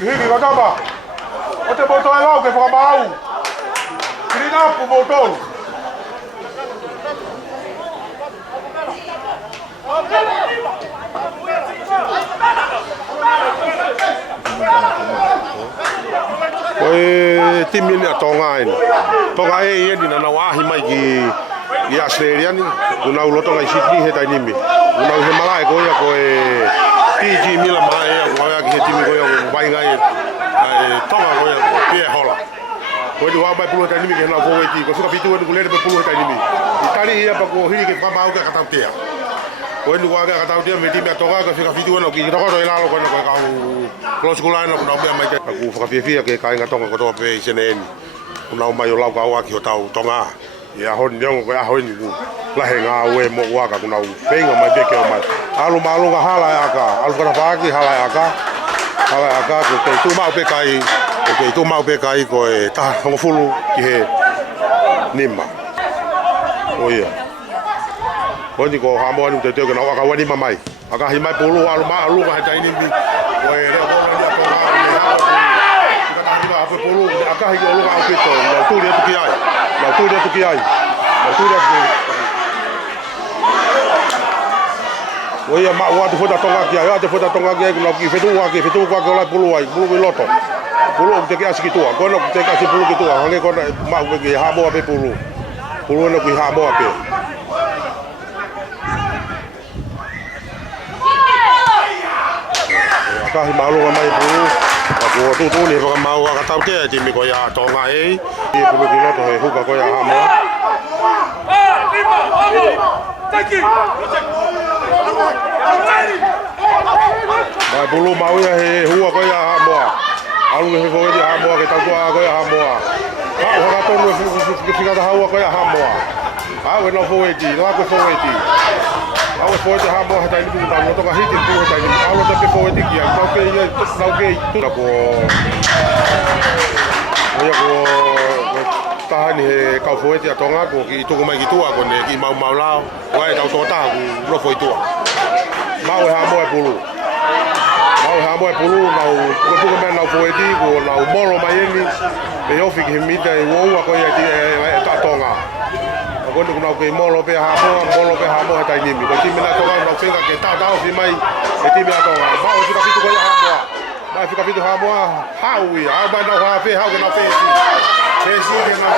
Hiki katapa. Ote boto e lau ke whakamau. Kirina pu boto. Koe timi ni a tonga ina. Tonga e ni na wahi mai ki Australia ni. Kuna uloto ngai Sydney he tai nimi. Kuna he malai ko ya koe PG mila mai ya koe ki he timi ko ya vai ngai tonga ko ya pie hola. Koe wa mai pulu tai nimi ke na ko ti ko suka pitu ko le pe pulu tai nimi. Itali ia pa ko hiri ke pa mau ka katau tia. Koe ni wa ka katau tia me timi a tonga ko suka pitu no ki ko ro ila lo ko ka Close kula no na mai ke ku whakapia ke kai ngatonga ko to pe seneni. Una mai o lau ka wa ki o tau tonga. Ia hon nyong ko a hon ku. La he nga we mo wa ka kuna penga mai ke o mai. Alu malu ka hala aka, alu ka faki hala aka. Hala aka ko te tu mau pe kai. Ko tu mau pe kai ko e ta ho fulu ki he nima. O ia. Ko ni ko ha mo ni te te ko na wa ka wani mai. Aka hi mai pulu alu malu ka ta ni ko e re Ape pulu akahi o luga o pito na turi atu ki ai na turi atu ki ai na turi atu oia ma wa te fota tonga ki ai wa te fota tonga ki ai na ki fetu wa ko la pulu ai pulu loto pulu te ki asiki tua ko no te ka si pulu ki tua hange ko ma ki ha mo ape pulu no ki ha mo ape akahi ma luga mai pulu Ko tu ni fa mau ka tau te ti mi ko ya tonga e ti pulu ki loto he huka ko ya ha mo Ba pulu mau ya he hua ko ya ha mo alu he ko ya ha mo ke tau ko ya ha mo ha ho ka tonu ki fika da hua ko ya ha mo ha we no fo e ti no ko fo e ti Awe foi de ramo a gente não não toca hit tu tá indo aula da pessoa de guia então que tu ko olha ko tá ni ka foi de atonga ko ki tu mai ki tu ko ne ki mau lao vai tau to ta ko foi tu mau ramo é pulu não ko tu me não foi de ko não molo mai ni e eu fiquei me dai wo ko ya de ta tonga Ko ni kuna ke molo pe ha mo ta ni mi ko ti mi na to na finga ke ta fi mai e ti mi ato ba o fika fitu ko ya ha mo ba fika fitu ha mo ha wi a ba na ha fe ha ke na fe si ke na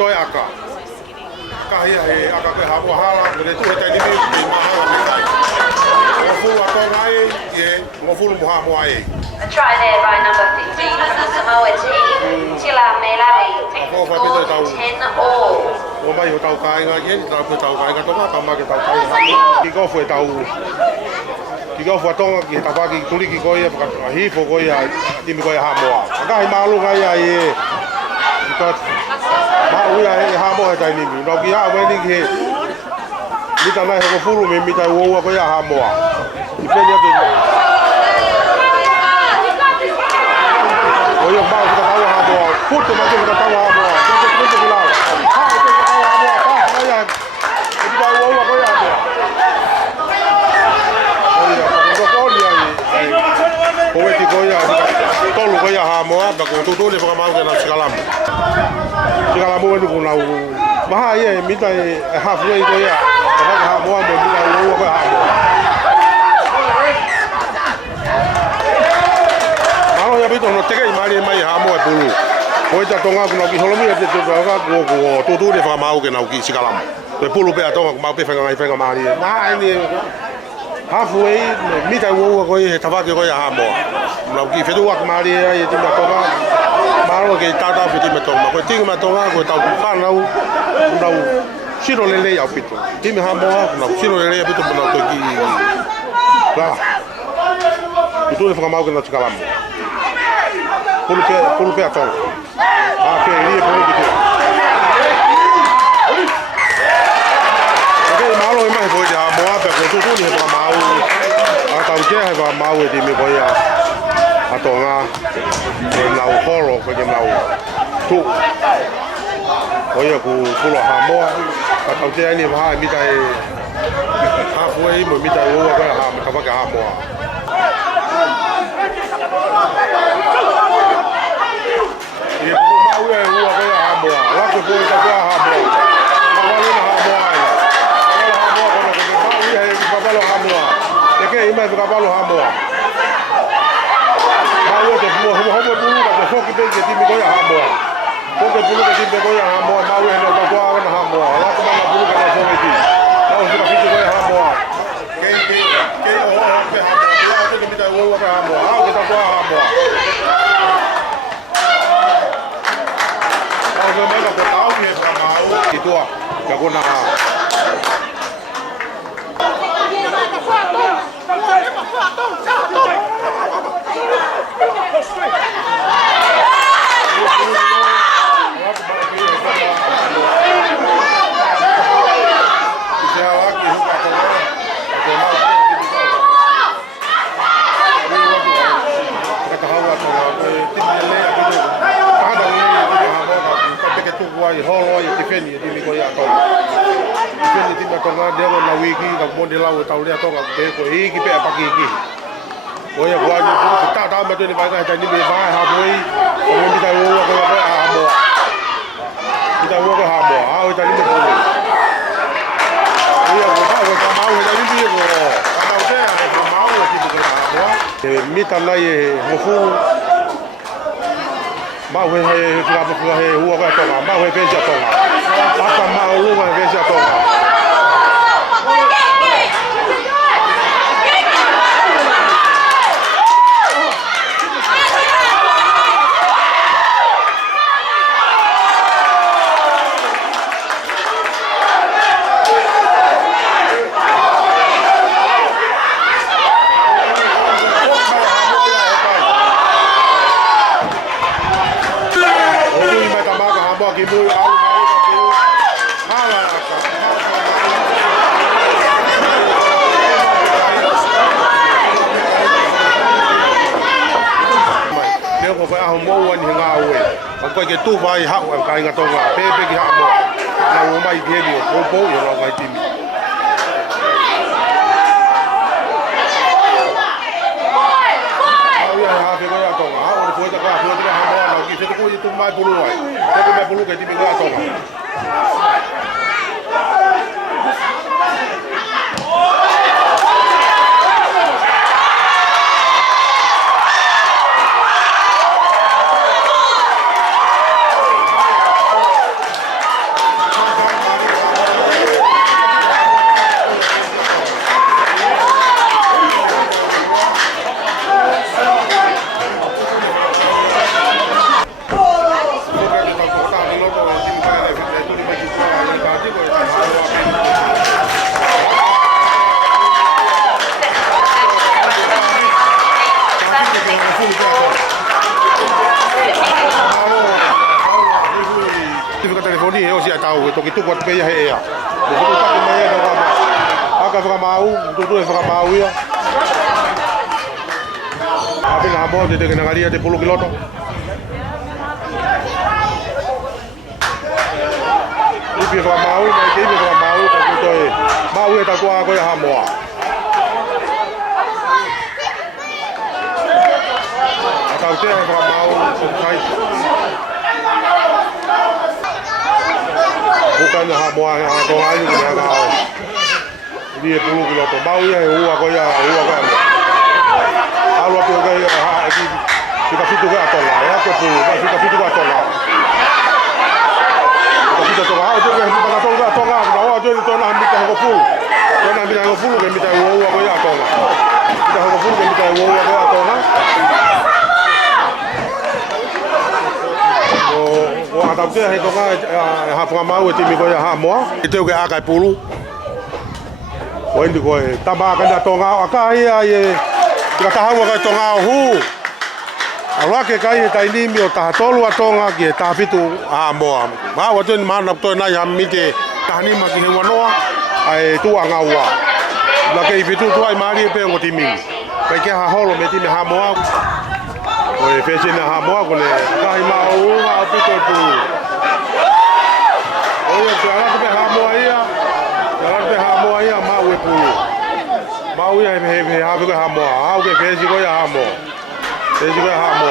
toi aka kahi he aka ke hapo hala de tu heta ni mi ma hala kai o fu ato ngai ye o fu mo ha mo ai Try there by number 15 Samoa team Tila Melai take 10 all o mai ho tau kai nga ye tau kai ka to ma ka ma ke tau kai ki ko fu tau ki ko fu tonga ki ta pa ki tuli ki ko ye ka hi fo ko ya ti mi ko ya ha mo ka hi ma lu ngai ai ko Ma uia he ha mo tai ni mi no ki ha we ni ke ni ta na he ko fulu mi tai wo ko ya ha mo I pe ni de Oyo ba ko ta ha mo puto ma ko ta ha mo ko ko la ha ko ta ha mo pa ya ni ta wo ko ya mo Oyo ko ni ai ko we ti ko ya tolu ko ya ha mo ba ko tu le ba ma ko na sikalam Jika mo ni kuna maha ye mita halfway ko ya ka ha mo mo mita wo ko ha mo pulu. Ko ita tonga ku ki holomi te tonga ko tu le fa mau ke na ki sikalam. Pe pulu pe tonga ku mau pe fenga mari. Na ni halfway mi ta wo ko he tava ke ko ya ha mo. Na ki fetu wa mari e ti ma tonga. Maro ke tata pe ti ma tonga. Ko ti ma tonga ko ta ku fa na Shiro lele ya pito. Timi ha mo na shiro lele ya pito na to ki. Claro. Tu le fa mau ke na sikalam. Pulu pe atonga. Ah, que ele pulu que tem. Okay, malo é mais boa, moa pe ko tu ni ba mau. A ta ke ha ba mau de mi ko ya. A tonga. Na o polo ko ke na o. Tu. Ko ya ku pulu ha moa. A ta ke ni ba mi tai. Ha foi mo mi tai o ko ha ma ka ba ka ha moa. E mau e rua ko ha moa. La ko ko ta ko ha moa. Ma wale na ha moa. Ha moa ko ko mau e ka ba lo ha moa. Te ke i mai ka ba lo ha moa. Mau te mo ho bulu ka ko ki te ti mi ko ha moa. Ko ke bulu ka ti me ko ha moa. Mau e no ka ko na ha moa. La ko ma bulu ka so me ti. Mau se ka fi ko ha moa. Ke o pe ha moa. Ya te mi ta wo ka ha moa. Ha ke ta ko ha moa. Kalau mereka tahu dia tak mau itu jago nak. Holo ya tifeni di mi ko ya to. Tifeni di ma to nga de na wiki ka mo de la o tau de to ka be ko i ki pe pa ki ki. Ko ya gwa ni ku ta ma to ni ba ka ta ni me ba ha boi. Ko mi ta wo ko ko ha mo. Mi ta wo ko ha mo. Ha o ta ni me ko. Ko ya ko ta ko ma o da ni bi ko. Ka ta de ya ko ma o ti ko ha mo. Mi ta na ye mo fu ma we he ka ba he huwa ka to ma we pe ja to ma ta ma o lu ma pe ja to ma ko ke tu vai ha wa ka nga to nga pe ki ha mo na o mai de ni ko po yo lo ngai timi ya ha pe ko ya to nga o ko ta ka ko ta ha mo na ki se ko tu mai pulu ai ko mai pulu ke timi ko ya to nga to ki tu ko pe ya he ya ko tu ta ki me ya do ka aka fra mau tu fra mau ya abi na mo de que na garia de polo kiloto ibi fra mau na ke ibi fra mau ta ko to e mau e ta ko ko ya ha mo ata te fra mau kai bukan ha mo ha to ai ni na ga dia pulu kilo to mau ya hua ko ya hua ko alo po ga ha ki ka fitu ga to la ya ke pu ba fitu ka tonga fitu tonga o te ka tonga na o te tona mita ko pu tona mita ko pu ke mita wo ko ya tonga mita ko pu ke mita wo ko ya tonga o ata ke he tonga ha fa ma o te mi ko ya ha mo te ke a ka pulu o ndi ko tama ka na tonga o ka ia e ka ta hawa ka tonga hu ala ke kai tai ni mi o ta tolu atonga ki ta fitu a mo ma wa ten ma na to na ya mi ke ta ni ma ki he wa no ai tu anga wa la ke fitu tu ai ma ri pe ngo ti mi pe ke ha holo me ti me ha mo o e fe na ha mo ko le kai ma o ha fitu tu o ye tu ala pe ha mo ia ala pe ha mo ia ma we pu ma u ya he ha pe ha mo ha o ke fe si ko ya ha mo e ji ga ha mo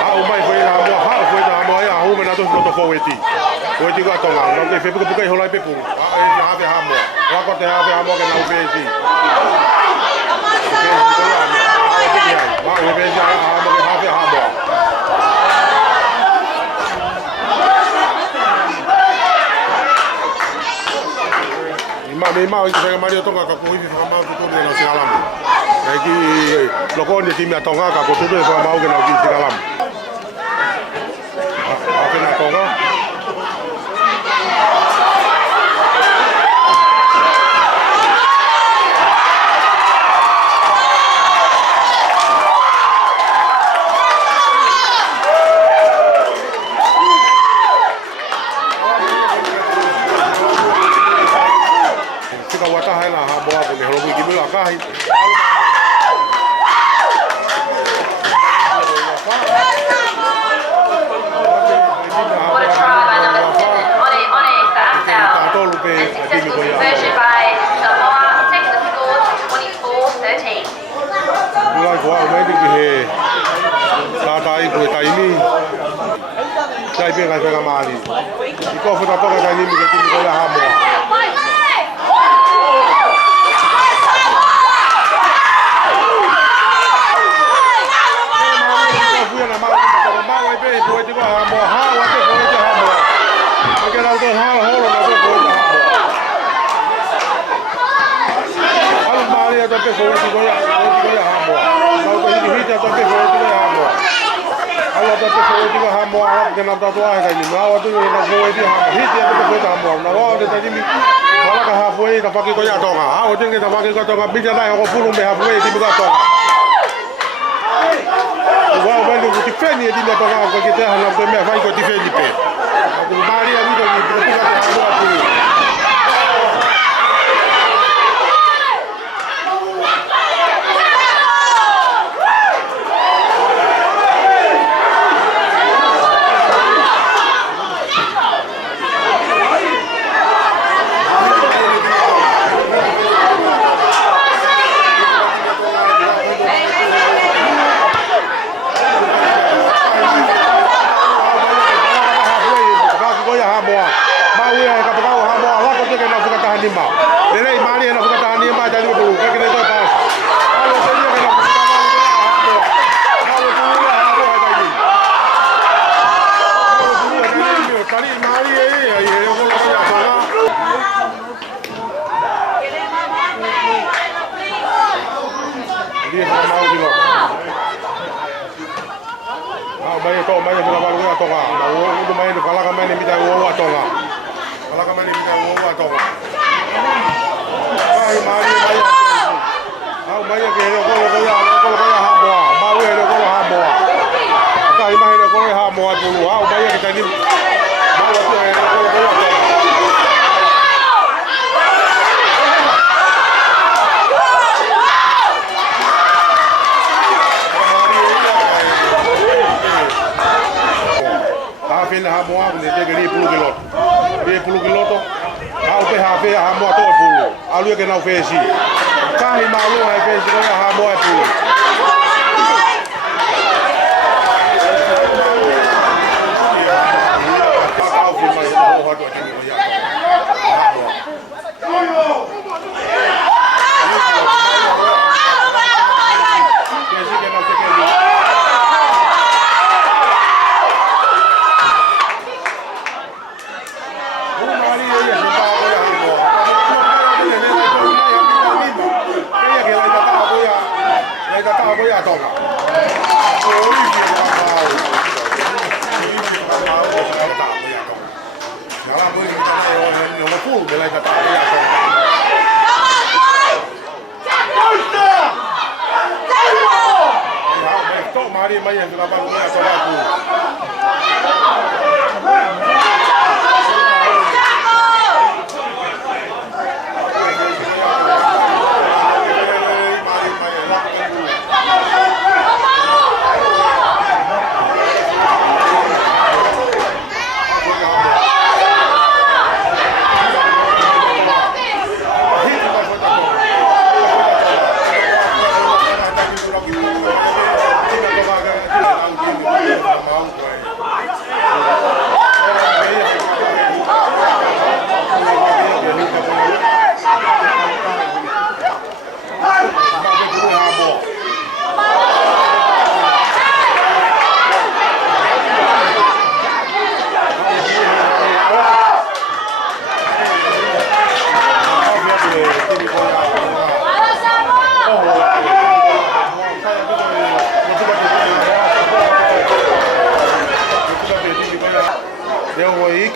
ha o mai foi ha mo ha foi ha mo ya ho me na to to fo weti o ti ga to nga no ke fe pe pe ho lai pe pu ha e ha pe ha mo wa ko te ha pe ha mo ke na u pe si ke ji ko ya ma o pe ja ha mo ke ha pe ha mo ma o se ga Mario tonga ka ko i fa ma ko de no se ala mo ki loko ni ti mi tonga ka ko tu de fa ma o ke na ki se ala mo a ke na tonga Kai. Version by Samoa, taking the score to 24-13. Mulai ko au mai ki he. Ta tai ko tai ni. Sai pe ga ga mali. Ki ko fa ta ga ni mi ke ti ko ya ha mo. Kena ta toa ka ni ma wa tu na foi di ha hi ti ko ta mo na wa de ta ni wala ka ha foi ta pa ki ko ya tonga ha o tin ke ta pa ki ko tonga bi ja na ko pulu me ha foi di ko tonga wa wa ni ti fe ni di na tonga ko ki te ha na ko me fa ko ti fe di pe ko mari a ni ko ni ko ta ha mo pulu Alu que não fez isso. Carro maluco aí fez isso, a ramo é puro. ko ya tonga. Oi ki ka mau. Oi ki ka mau ko ka ta ko ya tonga. Ya la ko ni ta no no fu de la ka ta ko ya tonga. Ya me to mari mai en la pa ko ya tonga ku.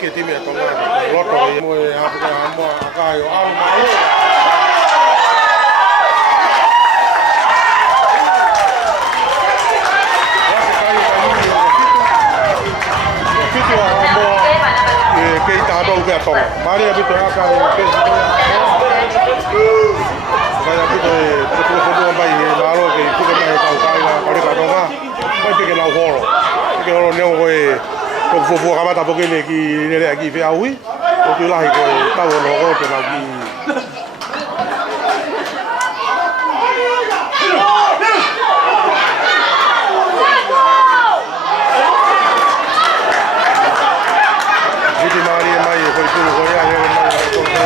Que tiene que tomar el otro y muy acá yo alma que está todo que toma María Vito acá que vaya Vito tu foto vai malo que tu que me cauca para que toma vai que la horo que lo neo ko fofo ka mata pokele ki le ki fe awi o tu la ko ta wo no ko pe la ki Viti Maria mai ko tu ko ya ya ko ya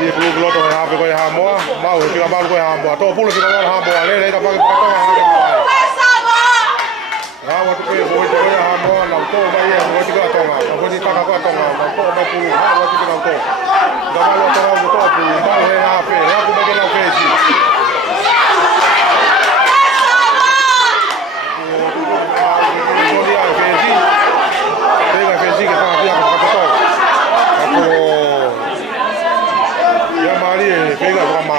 di blu to ha pe ko ha mo ma o ki ka ba ko ha mo to pulo ki ka ha mo le le ta pa ko ta ha wa tu ke ho te ha mo la to ba ye ho ti ka to ma ho ti ta ka ko to ma la to ba pu ha wa ti ka to da ba lo to ra to pu ba he ha pe ha ku ba ke la ke si ho ti a ke si te ga ke si ke ta ya ka to ko ya mari ke ga ka ma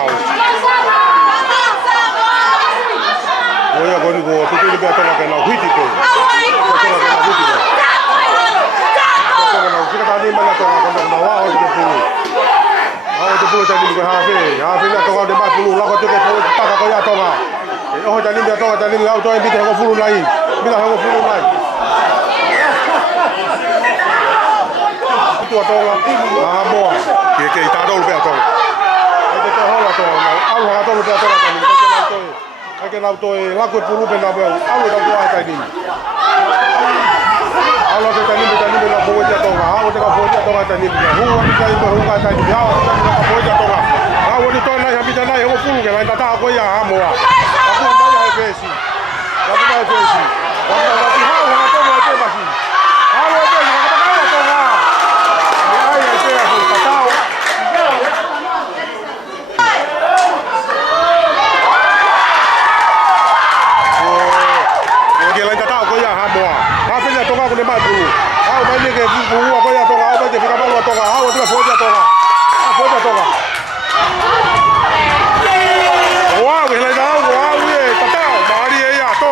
Voy a poner como tú tienes que hacer la que la justicia. Que la auto la que pulu pe na be alo da ko ata ni alo ke tani la bo ja to ga o te ka bo ja to ga tani hu wa ka ni ho ga tani ya o tani ka bo ja to ga ha o ni to na ya bi na ya o pulu ke la ta ko ya ha mo wa ko ba ya fe si la ko ba fe si wa ka ti ha wa to mo te ba si ha o te ka ba ka to ga ni ai ya te ya ko ta o que la intentado ko ya ha mo ha fe ya to ga ko le ma bu ha o ba ye ke bu ko ya to ga o ba je ka ba lo to ga ha o te fo ya to ga ha fo ya to ga wa we la da wa we ta ta ma ri ya to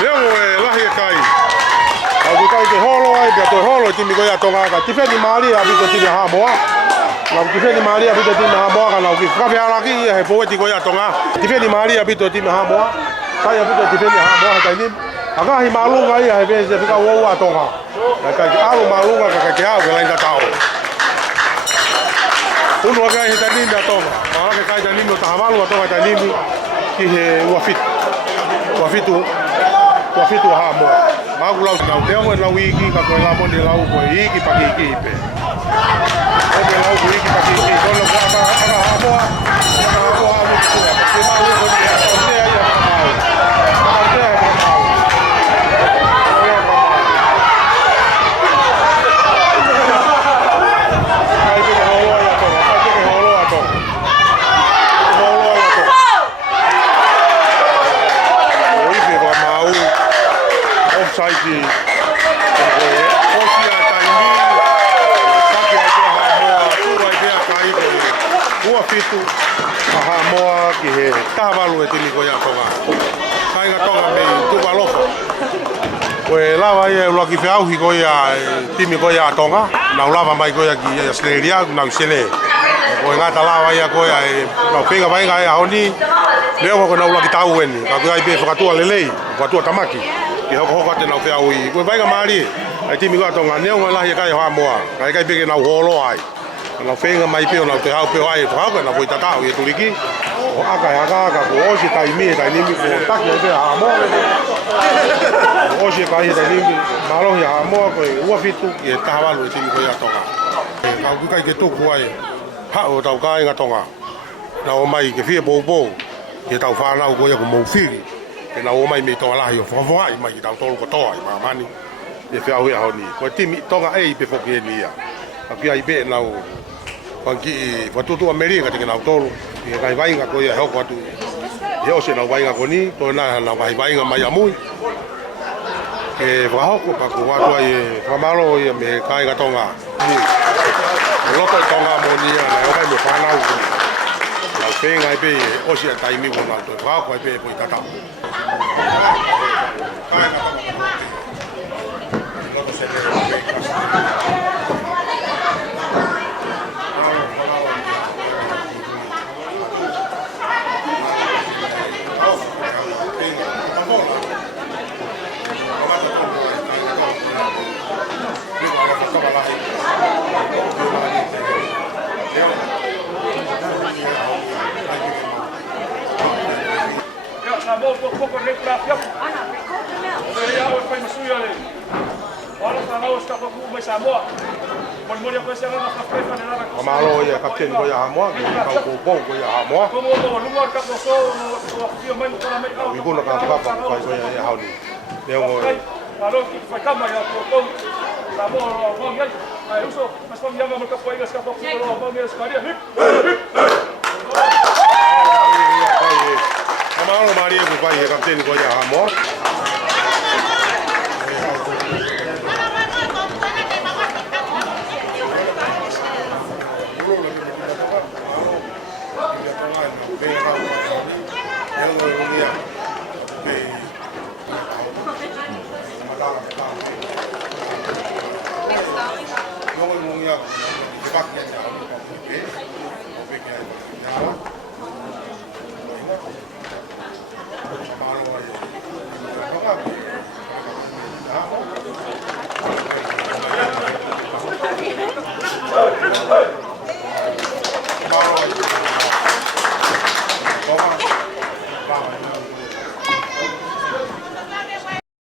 le mo la he kai a ku kai ke holo ai ke to holo ti mi ko ya to ga ka ti fe ni ma ri a bi ko ti ha mo la ti fe ni Maria bito ti na mo ka la ki ka bia la ki he po ti ko ya tonga ti fe ni Maria bito ti na mo ka ya bito ti fe ni ha mo ha ni aga hi ma lu ga ya he be se ka wo wa tonga ka ka a lu ma lu ga ka ka ga la ta o uno ga he ta ni da tonga ma ka ka ni no ta ma lu tonga ta ni ki he wa fitu ha mo ma ku la na te mo la wi ki ka ko la mo ni la u ko i ki pa ki pe Oke lau bui kita kiki kalau apa apa cuma lu dia dia ya mau dia ya mau ai ke holo ya to ua fitu aha moa ki he tavalu e tini ko ia tonga kai ga tonga me tu balofo we lava ia lo ki fe au hi ko ia timi ko ia tonga na lava mai ko ia ki Australia na usele o ngata lava ia ko ia no pinga vai ga honi leo ko na lo ki tau eni ka ko ai be fakatua lelei fakatua tamaki ki ho te na fe au i ko vai ga mari ai timi ko tonga ne o la ia kai ha moa kai be na holo ai na fenga mai pe na te hau pe ai fa na voi tata o turiki o aga ko o si tai mi tai ni mi ko tak ye te ha mo o si kai tai ni mi malo ya mo ko ua fitu ye ta wa lu ti ko ya tonga ka ku kai ke to ko ai ha o tau kai nga tonga na o mai ke fie bo ye tau fa na ko ya ko mo firi ke na o mai me to la yo fa ai mai tau to ko to ai ma mani ye fe au ya honi ko ti mi tonga ai pe fo ke ni ya ka ai be na o Pagi watutu Amerika te na tolu e kai vai nga ko ia ho kwatu e o se na vai nga ko ni to na vai nga mai amui e wa ho ko pa ko watu ai fa malo ia me kai ga tonga ni lo ko tonga mo ni na o mai me fa na u la pe nga pe o se tai mi ko na to fa ko pe po tata poco recuperación. Ya hoy fue más suyo de. Ahora está la hostia con un mes a moa. Por morir pues era una festa de nada. Amalo ya captain ko ya moa ki ka ko bon ko ya moa Como todo lugar que pasó o tío mai para mai. mi ko na ka papa ko ya hauli leo mo Alô que foi cama ya por la moa bom ya. Aí uso mas vamos chamar o capoeira que acabou com o bom mesmo Maria. Amalo Maria ko vai captain ko ya moa